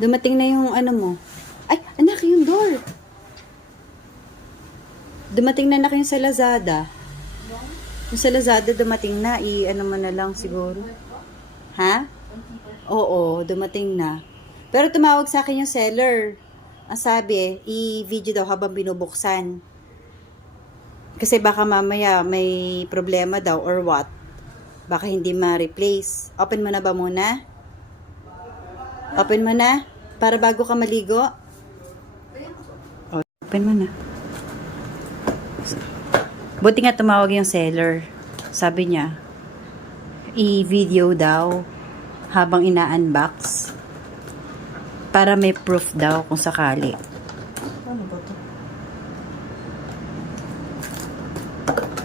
Dumating na yung ano mo. Ay, anak, yung door. Dumating na anak yung sa Lazada. Yung sa Lazada dumating na. I-ano mo na lang siguro. Ha? Oo, dumating na. Pero tumawag sa akin yung seller. Ang sabi, i-video daw habang binubuksan. Kasi baka mamaya may problema daw or what. Baka hindi ma-replace. Open mo na ba muna? Open mo na? Para bago ka maligo? O, Open mo na. Buti nga tumawag yung seller. Sabi niya, i-video daw habang ina-unbox. Para may proof daw kung sakali. Ano ba to?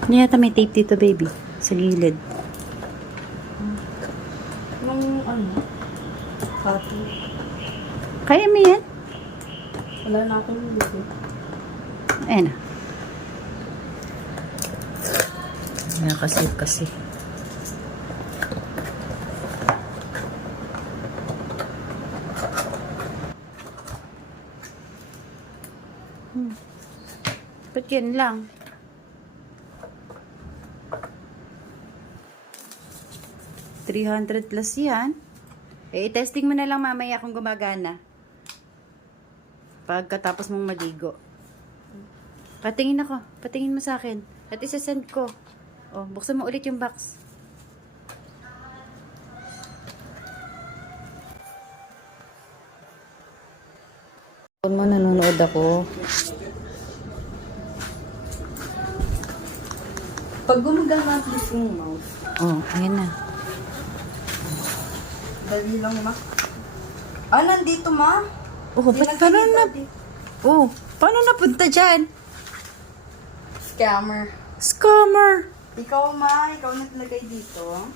Yata may tape dito, baby? Sa gilid. Pati. Kaya mo yan? Wala na akong libo. Ayan na. Ayan kasi, kasi. Hmm. Ba't yan lang? Three hundred plus yan. Eh, testing mo na lang mamaya kung gumagana. Pagkatapos mong maligo. Patingin ako. Patingin mo sa akin. At isa-send ko. Oh, buksan mo ulit yung box. Phone mo, nanonood ako. Pag gumagana at least yung mouse, Oh, ayan na. Dali lang ma. Ah, nandito ma. Oh, ba't paano na? Oh, paano napunta dyan? Scammer. Scammer! Ikaw ma, ikaw naglagay dito.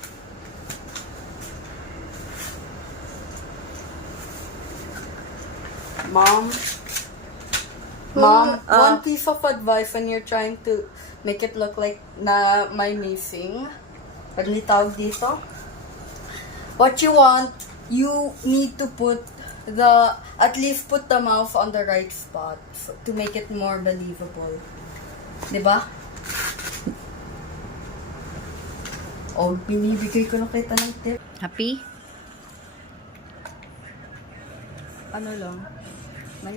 Mom. Mom, Ah. one piece of advice when you're trying to make it look like na may missing. Pag tawag dito. What you want, you need to put the, at least put the mouth on the right spot to make it more believable. Diba? Oh, binibigay ko na kita ng tip. Happy? Ano lang, may